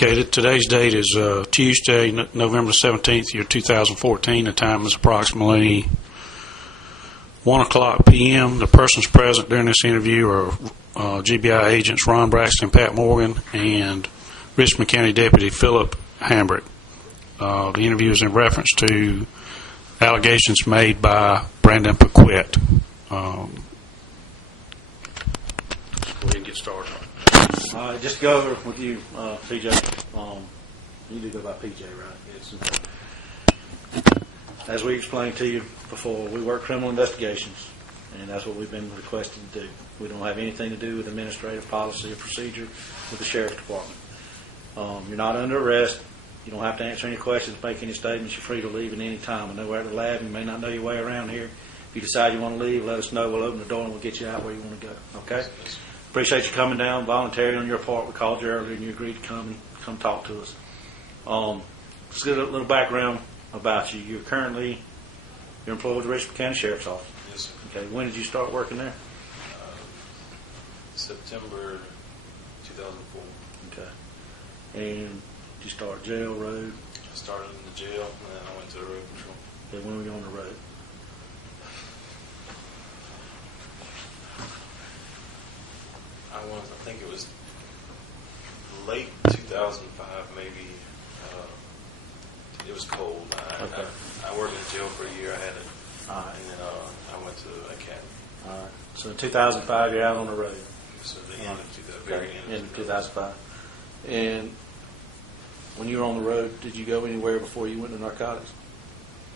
indicated, today's date is Tuesday, November 17th, year 2014. The time is approximately 1 o'clock p.m. The persons present during this interview are GBI agents Ron Braxton and Pat Morgan and Richmond County Deputy Phillip Hambrick. The interview is in reference to allegations made by Brandon Paquette. Go ahead and get started. Just to go over with you, PJ. You do go by PJ, right? Yes. As we explained to you before, we work criminal investigations, and that's what we've been requested to do. We don't have anything to do with administrative policy or procedure with the Sheriff's Department. You're not under arrest. You don't have to answer any questions, make any statements. You're free to leave at any time. I know we're at the lab. You may not know your way around here. If you decide you want to leave, let us know. We'll open the door and we'll get you out where you want to go. Okay? Appreciate you coming down voluntarily on your part. We called you earlier and you agreed to come talk to us. Just get a little background about you. You're employed with the Richmond County Sheriff's Office. Yes, sir. Okay. When did you start working there? September 2004. Okay. And did you start jail, road? I started in the jail, and then I went to the road patrol. Okay, when were you on the road? I think it was late 2005, maybe. It was cold. Okay. I worked in jail for a year. I had it. All right. And then I went to academy. All right. So in 2005, you're out on the road. So the end of 2005, very end of 2005. And when you were on the road, did you go anywhere before you went to narcotics?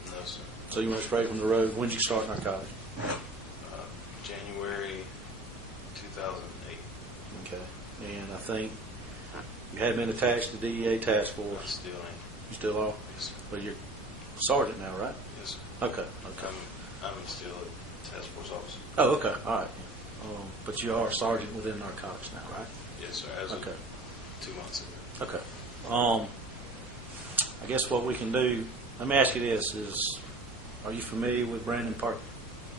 No, sir. So you went straight from the road. When did you start narcotics? January 2008. Okay. And I think you had been attached to the DEA task force. I still am. You still are? Yes, sir. But you're sergeant now, right? Yes, sir. Okay. I'm still a task force officer. Oh, okay. All right. But you are a sergeant within narcotics now, right? Yes, sir. As of 2 months ago. Okay. I guess what we can do, let me ask you this, are you familiar with Brandon Paquette?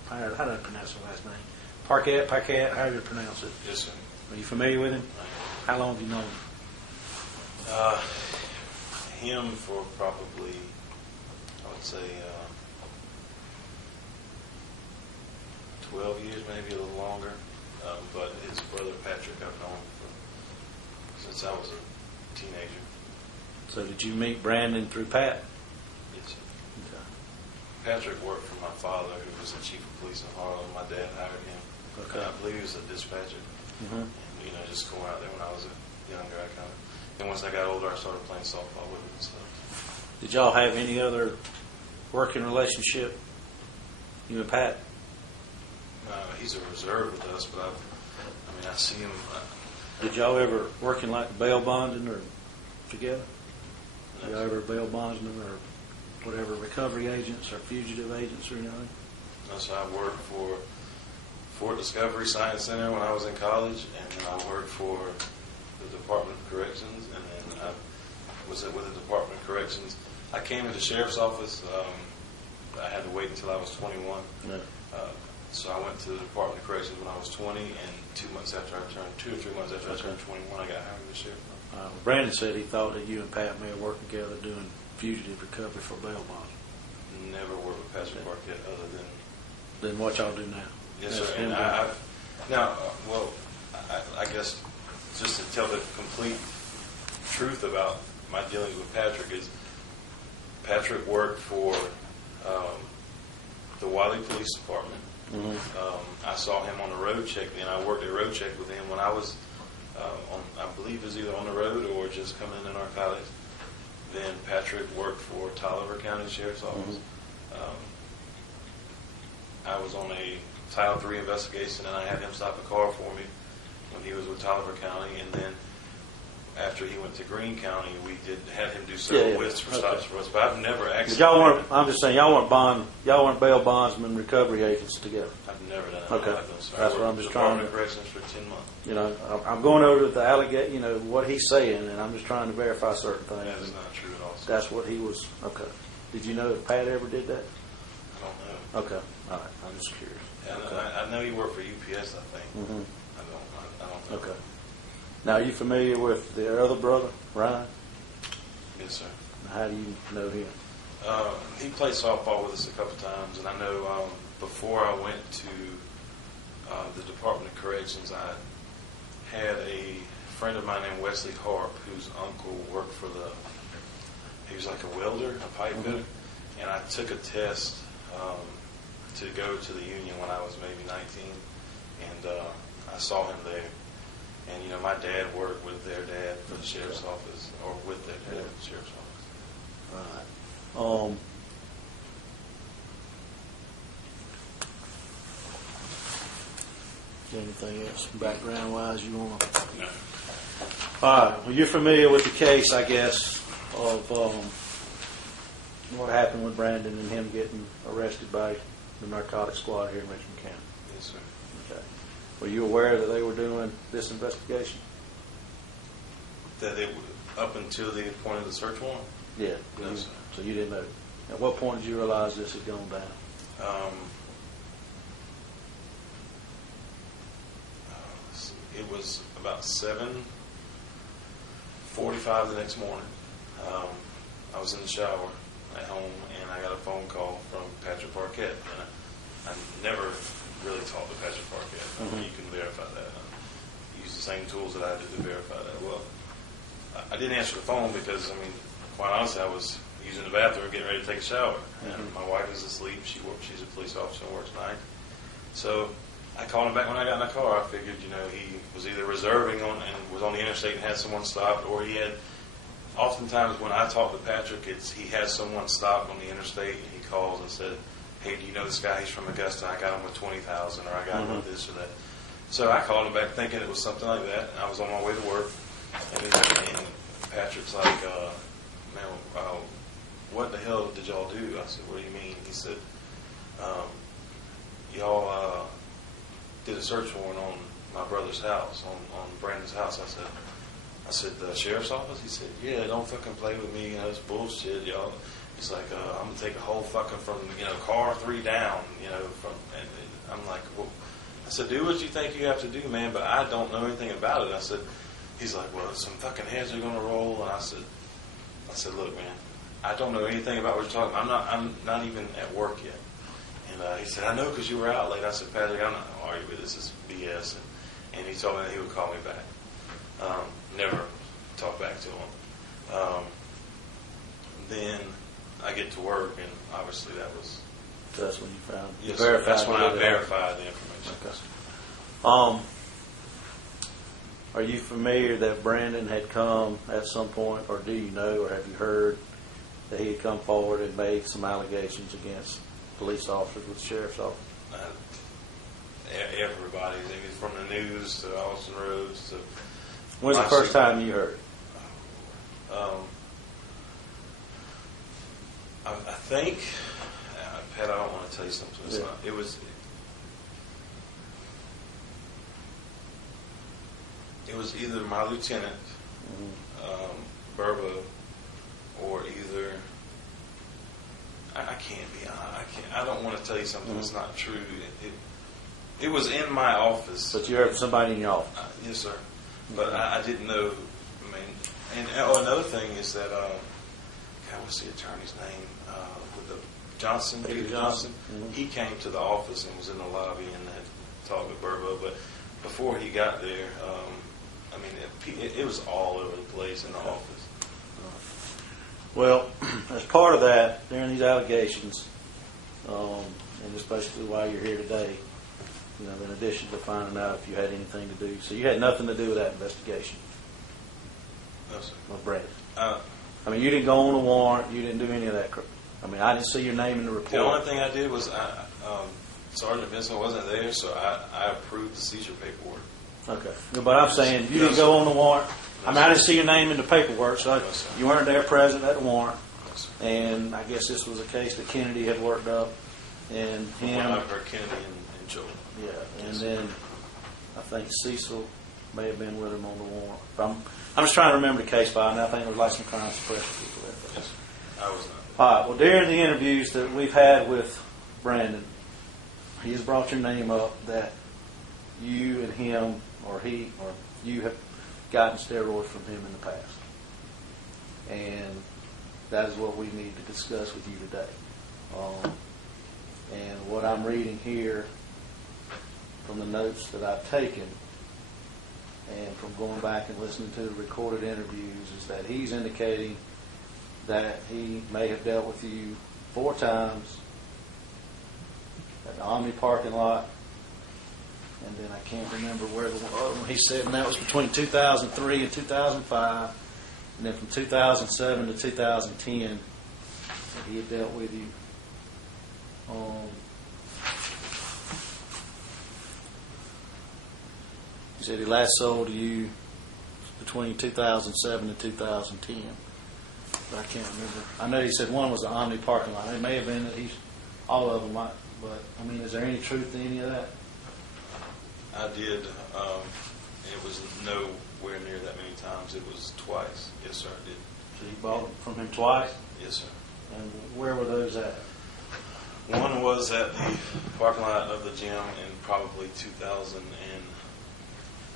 How do I pronounce his last name? Paquette, how do you pronounce it? Yes, sir. Are you familiar with him? How long have you known him? Him for probably, I would say, 12 years, maybe a little longer. But his brother Patrick, I've known since I was a teenager. So did you meet Brandon through Pat? Yes, sir. Okay. Patrick worked for my father, who was the chief of police in Harlem. My dad hired him. Okay. I believe he was a dispatcher. Mm-hmm. And, just going out there when I was younger, and once I got older, I started playing softball with him and stuff. Did y'all have any other working relationship, you and Pat? He's a reserve with us, but I see him. Did y'all ever working like bail bonding or together? No, Did y'all ever bail bondsmen or whatever, recovery agents or fugitive agents or anything? No, so I worked for Fort Discovery Science Center when I was in college, and then I worked for the Department of Corrections, and then I was with the Department of Corrections. I came into the Sheriff's Office. I had to wait until I was 21. No. So I went to the Department of Corrections when I was 20, and 2 or 3 months after I turned 21, I got hired in the Sheriff's Office. Brandon said he thought that you and Pat may have worked together doing fugitive recovery for bail bonds. Never worked with Patrick Paquette other than... Then what y'all do now? Yes, sir. And I guess just to tell the complete truth about my dealings with Patrick is Patrick worked for the Wiley Police Department. Mm-hmm. I saw him on the road check, and I worked a road check with him when I was, I believe it was either on the road or just coming into narcotics. Then Patrick worked for Tolliver County Sheriff's Office. Mm-hmm. I was on a Title III investigation, and I had him stop a car for me when he was with Tolliver County, and then after he went to Greene County, we had him do several whiffs for stops for us. But I've never actually. But I'm just saying, y'all weren't bail bondsmen, recovery agents together. I've never done that. Okay, that's what I'm just trying to. Corrections for 10 months. I'm going over the what he's saying, and I'm just trying to verify certain things. That is not true at all. That's what he was. Okay. Did you know if Pat ever did that? I don't know. Okay. All right. I'm just curious. Yeah, I know he worked for UPS, I think. Mm-hmm. I don't know. Okay. Now, are you familiar with their other brother, Ryan? Yes, sir. How do you know him? He played softball with us a couple times, and I know before I went to the Department of Corrections, I had a friend of mine named Wesley Harp, whose uncle worked for he was like a welder, a pipe fitter, and I took a test to go to the union when I was maybe 19, and I saw him there. And, you know, my dad worked with their dad for the sheriff's office, or with their dad at the sheriff's office. All right. Anything else background-wise you want to? No. All right. Well, you're familiar with the case, I guess, of what happened with Brandon and him getting arrested by the narcotics squad here in Richmond County. Yes, sir. Okay. Were you aware that they were doing this investigation? That they up until the point of the search warrant? Yeah. No, sir. So you didn't know. At what point did you realize this had gone down? It was about 7:45 the next morning. I was in the shower at home, and I got a phone call from Patrick Paquette. And I never really talked to Patrick Paquette. You can verify that. I use the same tools that I did to verify that. Well, I didn't answer the phone because, I mean, quite honestly, I was using the bathroom, getting ready to take a shower. And my wife is asleep. She's a police officer and works night. So I called him back when I got in the car. I figured, you know, he was either reserving and was on the interstate and had someone stopped, or he had. Oftentimes, when I talk to Patrick, he has someone stopped on the interstate, and he calls and said, "Hey, do you know this guy? He's from Augusta. I got him with 20,000, or I got him with this or that." So I called him back thinking it was something like that. And I was on my way to work, and Patrick's like, "Man, what the hell did y'all do?" I said, "What do you mean?" He said, "Y'all did a search warrant on my brother's house, on Brandon's house." I said, "The sheriff's office?" He said, "Yeah, don't fucking play with me. You know, it's bullshit, y'all." He's like, "I'm gonna take a whole fucking from, you know, car 3 down, you know, from." And I'm like, "Well," I said, "Do what you think you have to do, man, but I don't know anything about it." I said, he's like, "Well, some fucking heads are gonna roll." And I said, "Look, man, I don't know anything about what you're talking about. I'm not even at work yet." And he said, "I know because you were out late." I said, "Patrick, I'm not gonna argue with this. This is BS." And he told me that he would call me back. Never talked back to him. Then I get to work, and obviously that was. So that's when you found. Yes, sir. That's when I verified the information. Okay. Are you familiar that Brandon had come at some point, or do you know, or have you heard that he had come forward and made some allegations against police officers with the sheriff's office? Everybody, from the news to Austin Rhodes to. When's the first time you heard it? I think, Pat, I don't want to tell you something. It's not. It was either my lieutenant, Burbo, or either. I can't be. I don't want to tell you something that's not true. It was in my office. But you heard from somebody in your office? Yes, sir. But I didn't know. I mean, and another thing is that, what's the attorney's name? With the Johnson, Peter Johnson. He came to the office and was in the lobby and had talked with Burbo. But before he got there, I mean, it was all over the place in the office. Well, as part of that, during these allegations, and especially why you're here today, you know, in addition to finding out if you had anything to do, so you had nothing to do with that investigation. No, sir. Of Brandon. I mean, you didn't go on a warrant. You didn't do any of that. I mean, I didn't see your name in the report. The only thing I did was Sergeant Vincent wasn't there, so I approved the seizure paperwork. Okay. But I'm saying you didn't go on the warrant. I mean, I didn't see your name in the paperwork, so you weren't there present at the warrant. And I guess this was a case that Kennedy had worked up, and him. I've heard Kennedy and Joel. Yeah, and then I think Cecil may have been with him on the warrant. I'm just trying to remember the case file, and I think there was like some crime suppression people there. Yes, I was not. All right. Well, during the interviews that we've had with Brandon, he has brought your name up that you and him, or he, or you have gotten steroids from him in the past. And that is what we need to discuss with you today. And what I'm reading here from the notes that I've taken and from going back and listening to the recorded interviews is that he's indicating that he may have dealt with you 4 times at the Omni parking lot, and then I can't remember where the other one he said, and that was between 2003 and 2005, and then from 2007 to 2010 that he had dealt with you. He said he last sold to you between 2007 and 2010. But I can't remember. I know he said one was the Omni parking lot. It may have been that all of them might, but I mean, is there any truth to any of that? I did. It was nowhere near that many times. It was twice. Yes, sir, I did. So you bought from him twice? Yes, sir. And where were those at? One was at the parking lot of the gym in probably 2000 and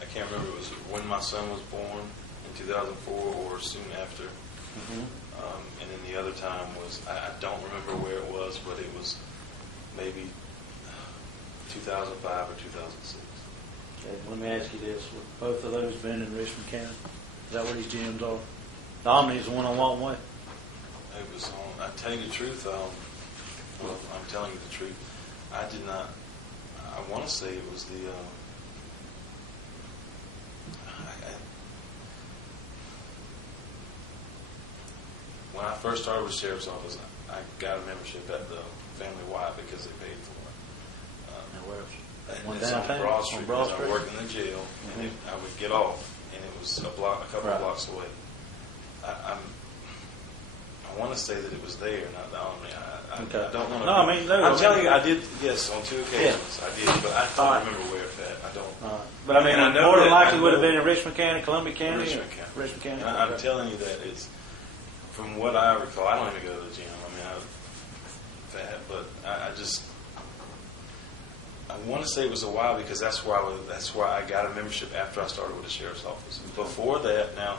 I can't remember. It was when my son was born in 2004 or soon after. Mm-hmm. And then the other time was, I don't remember where it was, but it was maybe 2005 or 2006. Okay, let me ask you this. Would both of those been in Richmond County? Is that where these gyms are? The Omni is the one on Walton Way? It was on, I tell you the truth, well, I'm telling you the truth. I did not, I want to say it was the, when I first started with the Sheriff's Office, I got a membership at the Family Wide because they paid for it. Now, where else? And One it's downtown? on Broad Street On Broad because I Street? worked in the jail, and I would get off, and it was a couple of blocks away. I want to say that it was there, not the Omni. I don't want to. No, I mean, no. I'm telling you, I did. Yes, on 2 occasions I did, but I don't remember where it's at. I don't. But I mean, And I know more than that- likely I would have know- been in Richmond County, Columbia County? Richmond County. Richmond County. I'm telling you that it's from what I recall. I don't even go to the gym. I mean, I'm fat, but I just. I want to say it was a while because that's where I got a membership after I started with the Sheriff's Office. Before that, now,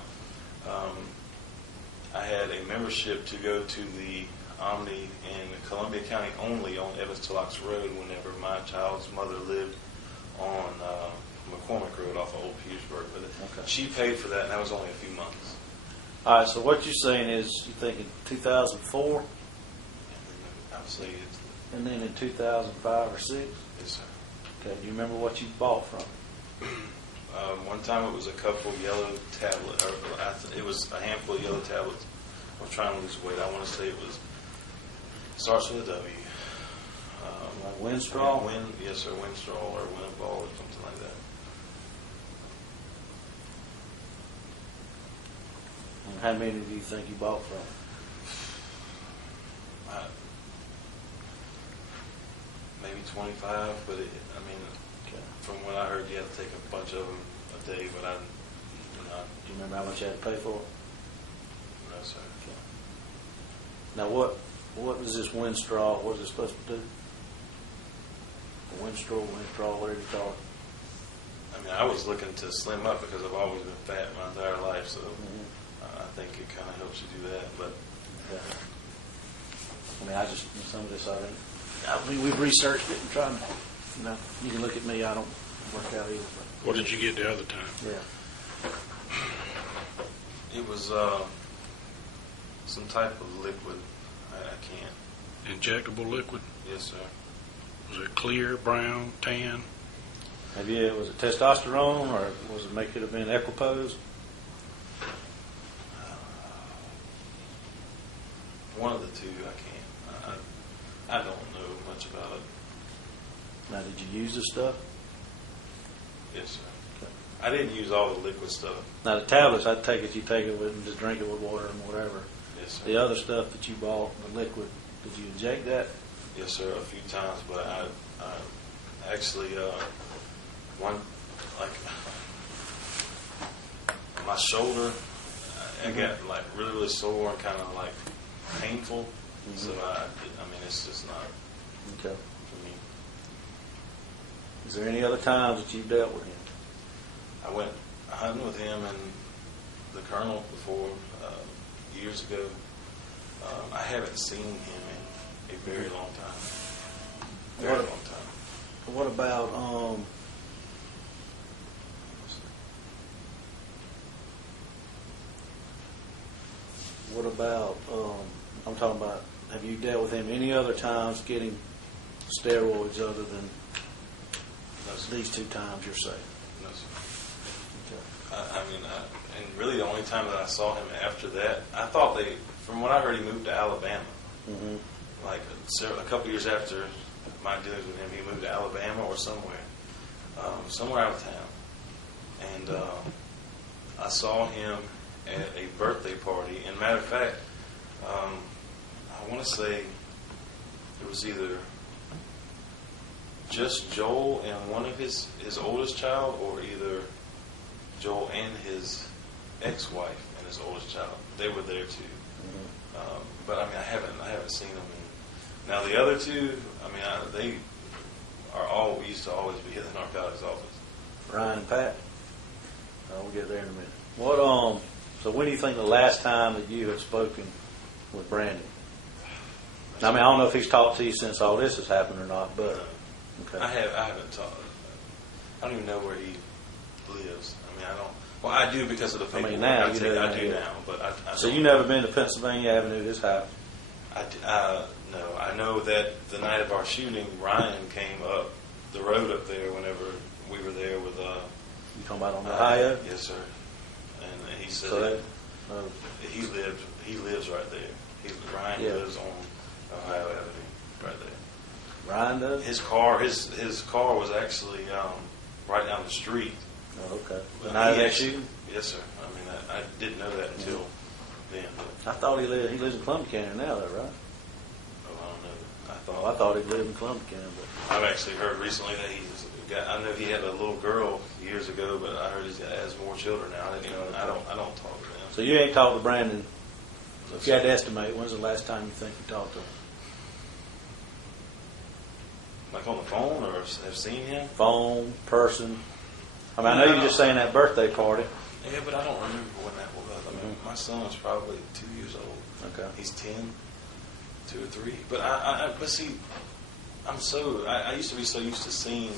I had a membership to go to the Omni in Columbia County only on Evans to Locks Road whenever my child's mother lived on McCormick Road off of Old Petersburg. But she paid for that, and that was only a few months. All right, so what you're saying is you're thinking 2004, I would say it's, and then in 2005 or 6? yes, sir. Okay, do you remember what you bought from? One time it was a couple yellow tablets, or it was a handful of yellow tablets. I was trying to lose weight. I want to say it was, starts with a W. Like Winstraw? Yes, sir, Winstraw or Winball or something like that. And how many do you think you bought from? Maybe 25, but from what I heard, you had to take a bunch of them a day, but Do you remember how much you had to pay for it? No, sir. Okay. Now, what was this Winstraw? What is it supposed to do? Winstraw, whatever you call it. I mean, I was looking to slim up because I've always been fat my entire life, so I think it kind of helps you do that. But I mean, some of this I mean, we've researched it and tried to, you can look at me, I don't work out either. But What did you get the other time? yeah. it was some type of liquid. I can't. Injectable liquid? Yes, sir. Was it clear, brown, tan? Was it testosterone or could have been Equipose? One of the two. I can't. I don't know much about it. Now, did you use this stuff? Yes, sir. Okay. I didn't use all the liquid stuff. Now, the tablets, you take it with and just drink it with water and whatever. Yes, sir. The other stuff that you bought, the liquid, did you inject that? Yes, sir, a few times, but I actually, my shoulder, I got like really, really sore and kind of like painful. So it's just not Okay. for me. Is there any other times that you've dealt with him? I went hunting with him and the colonel before years ago. I haven't seen him in a very long time. Very long time. What about I'm talking about, have you dealt with him any other times getting steroids other than No, sir. these 2 times you're saying? No, sir. And really the only time that I saw him after that, I thought from what I heard, he moved to Alabama. Mm-hmm. Like a couple years after my dealings with him, he moved to Alabama or somewhere out of town. And I saw him at a birthday party. And matter of fact, I want to say it was either just Joel and one of his oldest child, or either Joel and his ex-wife and his oldest child. They were there too. Mm-hmm. But I haven't seen them. Now the other 2, they used to always be at the narcotics office. Ryan and Pat. We'll get there in a minute. So when do you think the last time that you have spoken with Brandon? I don't know if he's talked to you since all this has happened or not, but okay. I haven't talked. I don't even know where he lives. I don't. Well, I do because of the paperwork. Now I do now, but I so don't. you never been to Pennsylvania Avenue, his house? No. I know that the night of our shooting, Ryan came up the road up there whenever we were there with. You talking about on Ohio? Yes, sir. And he said So he lives right there. Ryan lives on Ohio Avenue, right there. Ryan does? His car was actually right down the street. Oh, okay. But Now he that actually- shooting? Yes, sir. I didn't know that until then. But, I thought he lives in Columbia County now, though, right? I don't know. I thought he lived in Columbia County, but I've actually heard recently that I know he had a little girl years ago, but I heard he has more children now. I don't talk to them. so you ain't talked to Brandon. If you had to estimate, when's the last time you think you talked to him? Like on the phone, or have seen him? Phone, person. I know you're just saying that birthday party. Yeah, but I don't remember when that was. My son was probably 2 years old. Okay. He's 10, 2 or 3. But but see, I used to be so used to seeing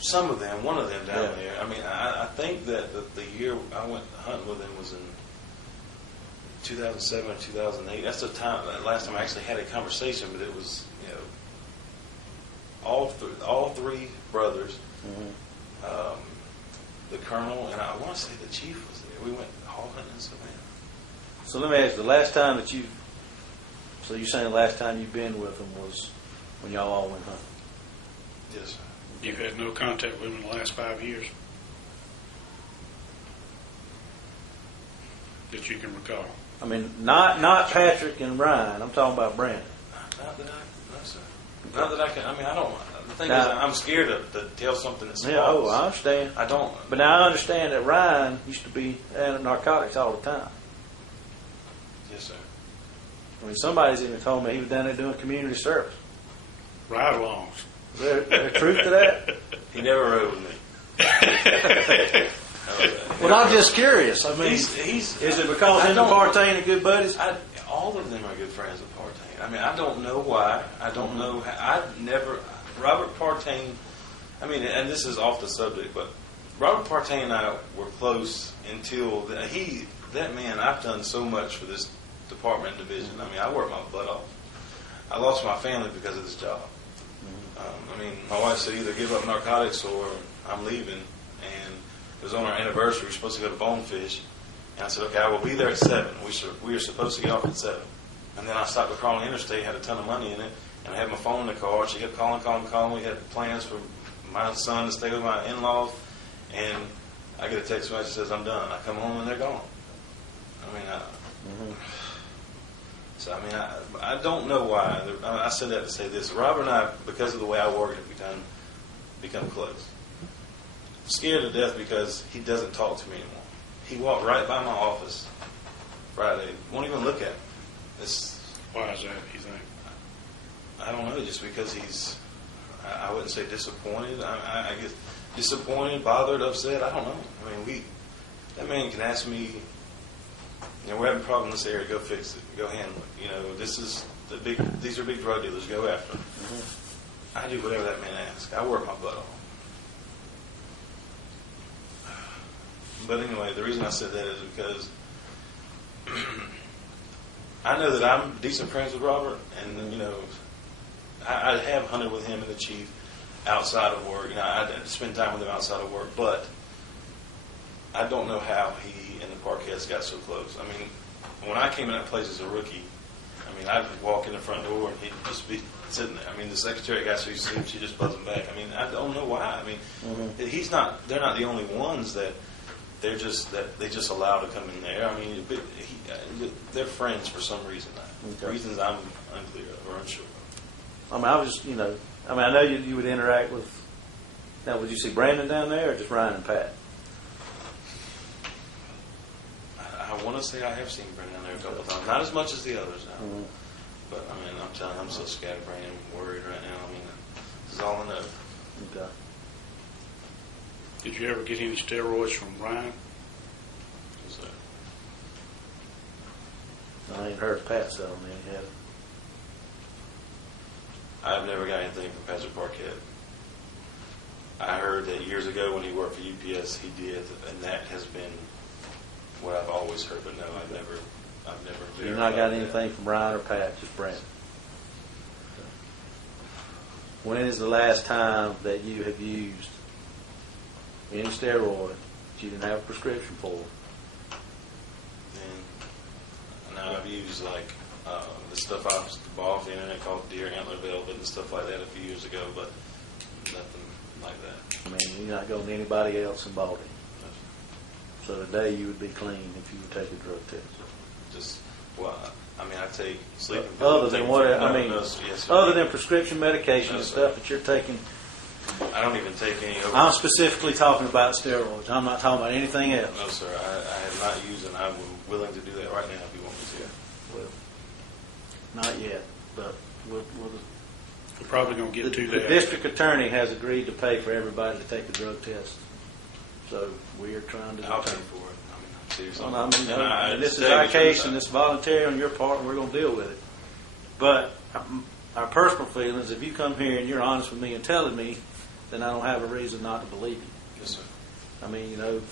some of them, one of them down there. I think that the year I went hunting with him was in 2007 or 2008. That's the last time I actually had a conversation. But it was, all 3 brothers. Mm-hmm. The colonel, and I want to say the chief was there. We went hog hunting in Savannah. So let me ask you, the last time that so you're saying the last time you've been with him was when y'all all went hunting? Yes, sir. You've had no contact with him in the last 5 years that you can recall? Not Patrick and Ryan. I'm talking about Brandon. Not that no, sir. Not that I can, I don't, the thing Now- is, I'm scared to tell something that's Yeah, false. I understand. I don't. But now I understand that Ryan used to be at narcotics all the time. Yes, sir. Somebody's even told me he was down there doing community service. Ride-alongs. Is there truth to that? He never rode with me. Well, I'm just curious. He's Is it because him and Partain are good buddies? all of them are good friends with Partain. I don't know why. I don't know. Robert Partain, and this is off the subject, but Robert Partain and I were close until that man, I've done so much for this department and division. I worked my butt off. I lost my family because of this job. My wife said either give up narcotics or I'm leaving. And it was on our anniversary. We were supposed to go to Bonefish. And I said, okay, I will be there at 7. We were supposed to get off at 7. And then I stopped at Crawling Interstate, had a ton of money in it, and I had my phone in the car. She kept calling. We had plans for my son to stay with my in-laws. And I get a text message that says, I'm done. I come home and they're gone. So, I don't know why. I said that to say this. Robert and I, because of the way I work, have become close. I'm scared to death because he doesn't talk to me anymore. He walked right by my office Friday. Won't even look at me. Why is that, you think? I don't know, just because he's, I wouldn't say disappointed. I guess disappointed, bothered, upset. I don't know. I mean, that man can ask me, we're having a problem in this area, go fix it, go handle it. These are big drug dealers, go after them. I do whatever that man asks. I work my butt off. But anyway, the reason I said that is because I know that I'm decent friends with Robert, and I have hunted with him and the chief outside of work. I spend time with him outside of work, but I don't know how he and the Paquettes got so close. I mean, when I came in that place as a rookie, I'd walk in the front door and he'd just be sitting there. The secretary got so used to him, she just buzzed him back. I don't know why. They're not the only ones that they just allow to come in there. They're friends for some reason. Okay. Reasons I'm unclear or unsure. I know you would interact with. Now, would you see Brandon down there, or just Ryan and Pat? I want to say I have seen Brandon down there a couple of times. Not as much as the others now. Mm-hmm. But I'm telling you, I'm so scatterbrained and worried right now. This is all I know. Okay. Did you ever get any steroids from Ryan? So, I ain't heard Pat selling any yet. I've never got anything from Patrick Paquette. I heard that years ago when he worked for UPS, he did, and that has been what I've always heard. But no, I've never. You've not got anything from Ryan or Pat, just Brandon. When is the last time that you have used any steroid that you didn't have a prescription for? And now I've used the stuff I bought off the internet called deer antler velvet and stuff like that a few years ago, but nothing like that. You're not going to anybody else and bought it. So today you would be clean if you would take a drug test. I take sleeping Other pills. than what? Other than prescription medication and stuff that you're taking. I don't even take any. I'm specifically talking about steroids. I'm not talking about anything else. No, sir. I have not used, and I'm willing to do that right now if you want me to. Well, not yet, but we're probably going to get to the that. district attorney has agreed to pay for everybody to take the drug test. So we are trying to I'll pay determine. for it. Seriously. This is our case, and it's voluntary on your part, and we're going to deal with it. But our personal feelings, if you come here and you're honest with me and telling me, then I don't have a reason not to believe you. Yes, sir. You're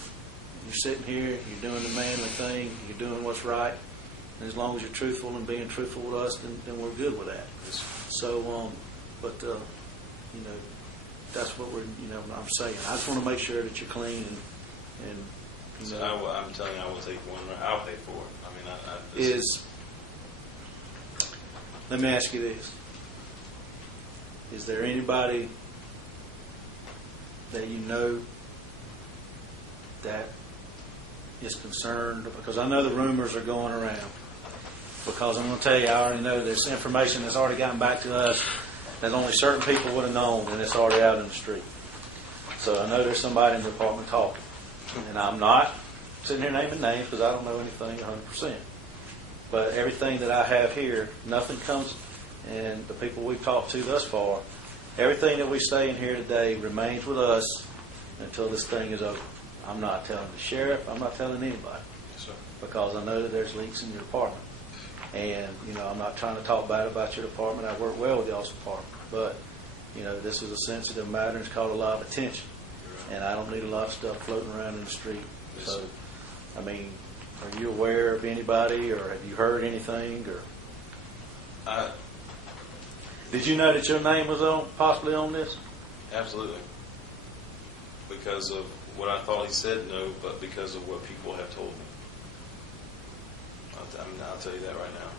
sitting here, you're doing the manly thing, you're doing what's right, and as long as you're truthful and being truthful with us, then we're good with that. Yes, sir. So, that's what I'm saying. I just want to make sure that you're clean and So I'm telling you, I will take one. I'll pay for it. Let me ask you this. Is there anybody that you know that is concerned? Because I know the rumors are going around. Because I'm going to tell you, I already know there's information that's already gotten back to us that only certain people would have known, and it's already out in the street. So I know there's somebody in the department talking. And I'm not sitting here naming names because I don't know anything 100%. But everything that I have here, nothing comes, and the people we've talked to thus far, everything that we say in here today remains with us until this thing is over. I'm not telling the sheriff. I'm not telling anybody. Yes, sir. Because I know that there's leaks in your department. And, I'm not trying to talk bad about your department. I work well with y'all's department. But, this is a sensitive matter and it's caught a lot of attention. And I don't need a lot of stuff floating around in the street. Yes, So, sir. are you aware of anybody, or have you heard anything? Or did you know that your name was possibly on this? Absolutely. Because of what I thought he said, no, but because of what people have told me. I'll tell you that right now.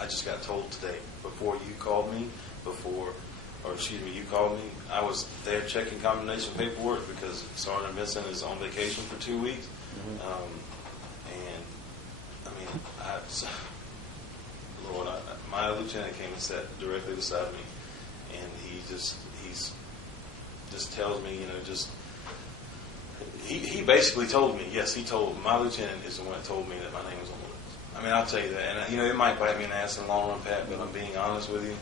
I just got told today, before you called me, you called me, I was there checking condemnation paperwork because Sergeant Vincent is on vacation for 2 weeks. Mm-hmm. My lieutenant came and sat directly beside me, and he just tells me, he basically told me, my lieutenant is the one that told me that my name was on the list. I'll tell you that, and it might bite me in the ass in the long run, Pat, but I'm being honest with you.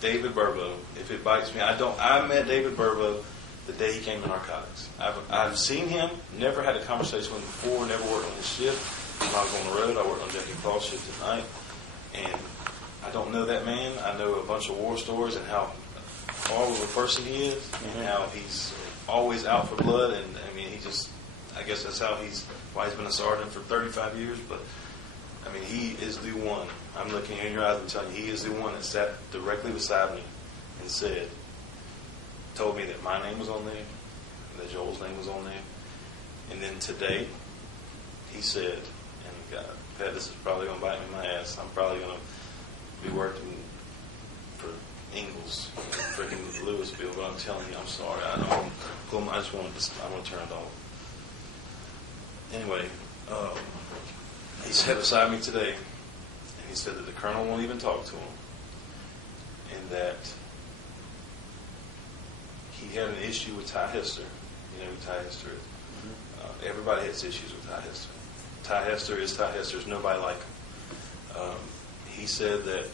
David Burbo, if it bites me, I met David Burbo the day he came to narcotics. I've seen him, never had a conversation with him before, never worked on his shift. When I was on the road, I worked on Jackie Claw's shift at night. And I don't know that man. I know a bunch of war stories and how horrible of a person he is, and how he's always out for blood. And I mean, I guess that's why he's been a sergeant for 35 years. But I mean, he is the one. I'm looking in your eyes and telling you, he is the one that sat directly beside me and told me that my name was on there, and that Joel's name was on there. And then today, he said, and God, Pat, this is probably going to bite me in my ass. I'm probably going to be working for Ingalls, freaking Louisville, but I'm telling you, I'm sorry. I just want to turn it off. Anyway, he sat beside me today, and he said that the colonel won't even talk to him, and that he had an issue with Ty Hester. You know who Ty Hester is? Everybody has issues with Ty Hester. Ty Hester is Ty Hester. There's nobody like him. He said that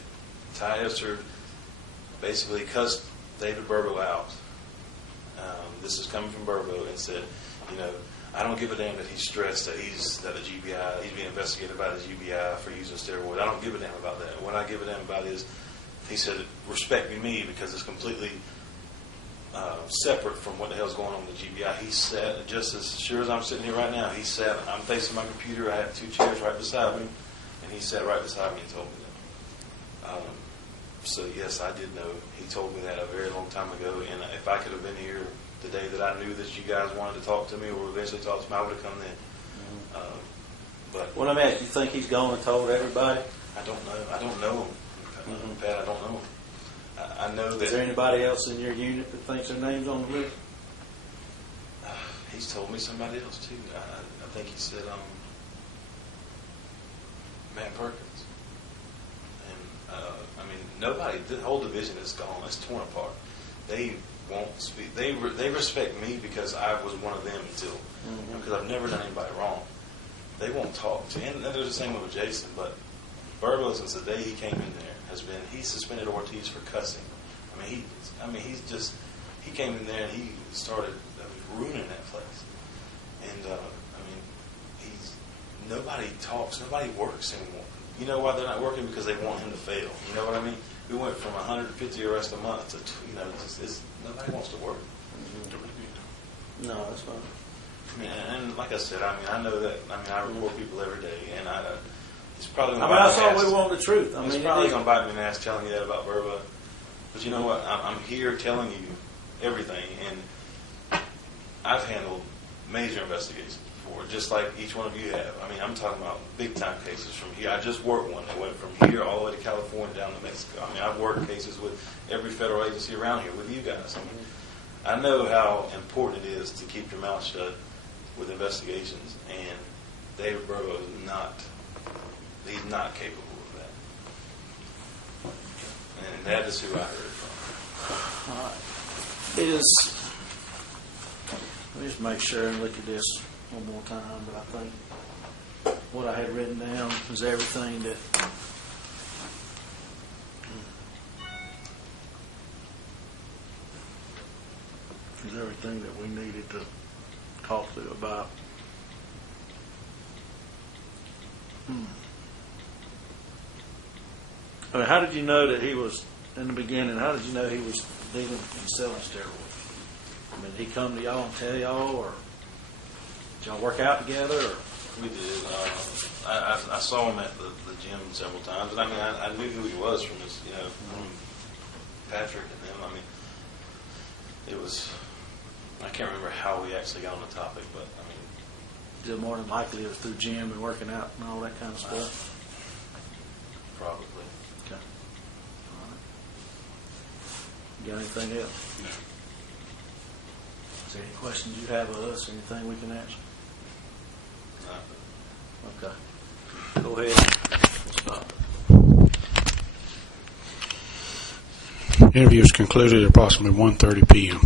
Ty Hester basically cussed David Burbo out. This is coming from Burbo, and said, you know, I don't give a damn that he's stressed that he's being investigated about his UBI for using steroids. I don't give a damn about that. What I give a damn about is, he said, respect me because it's completely separate from what the hell's going on with the GBI. He sat, just as sure as I'm sitting here right now, I'm facing my computer, I have two chairs right beside me, and he sat right beside me and told me that. So yes, I did know. He told me that a very long time ago, and if I could have been here the day that I knew that you guys wanted to talk to me or eventually talk to me, I would have come then. But Well, let me ask you, think he's gone and told everybody? I don't know. I don't know him. Pat, I don't know him. I know that. Is there anybody else in your unit that thinks their name's on the list? He's told me somebody else too. I think he said Matt Perkins. And I mean, nobody. The whole division is gone. It's torn apart. They won't speak. They respect me because I was one of them until because I've never done anybody wrong. They won't talk to. And they're the same with Jason. But Burbo, since the day he came in there, he suspended Ortiz for cussing. He came in there and he started ruining that place. And nobody talks, nobody works anymore. You know why they're not working? Because they want him to fail. You know what I mean? We went from 150 arrests a month to nobody wants to work. No, that's fine. I mean, and like I said, I know that. I report people every day, and it's probably. That's all we want, the truth. It's probably going to bite me in the ass telling you that about Burbo. But you know what? I'm here telling you everything, and I've handled major investigations before, just like each one of you have. I'm talking about big time cases from here. I just worked one that went from here all the way to California down to Mexico. I've worked cases with every federal agency around here with you guys. I know how important it is to keep your mouth shut with investigations, and David Burbo is not. He's not capable of that. And that is who I heard it from. All right. Let me just make sure and look at this one more time, but I think what I had written down was everything that we needed to talk to about. How did you know that he was, in the beginning, how did you know he was dealing and selling steroids? Did he come to y'all and tell y'all, or did y'all work out together? Or? We did. I saw him at the gym several times, and I knew who he was from his, from Patrick and them. It was. I can't remember how we actually got on the topic, but is it more than likely it was through gym and working out and all that kind of stuff? Probably. Okay. All right. You got anything else? No. Is there any questions you have of us? Anything we can answer? No. Okay. Go ahead. Stop. Interview is concluded at approximately 1:30 p.m.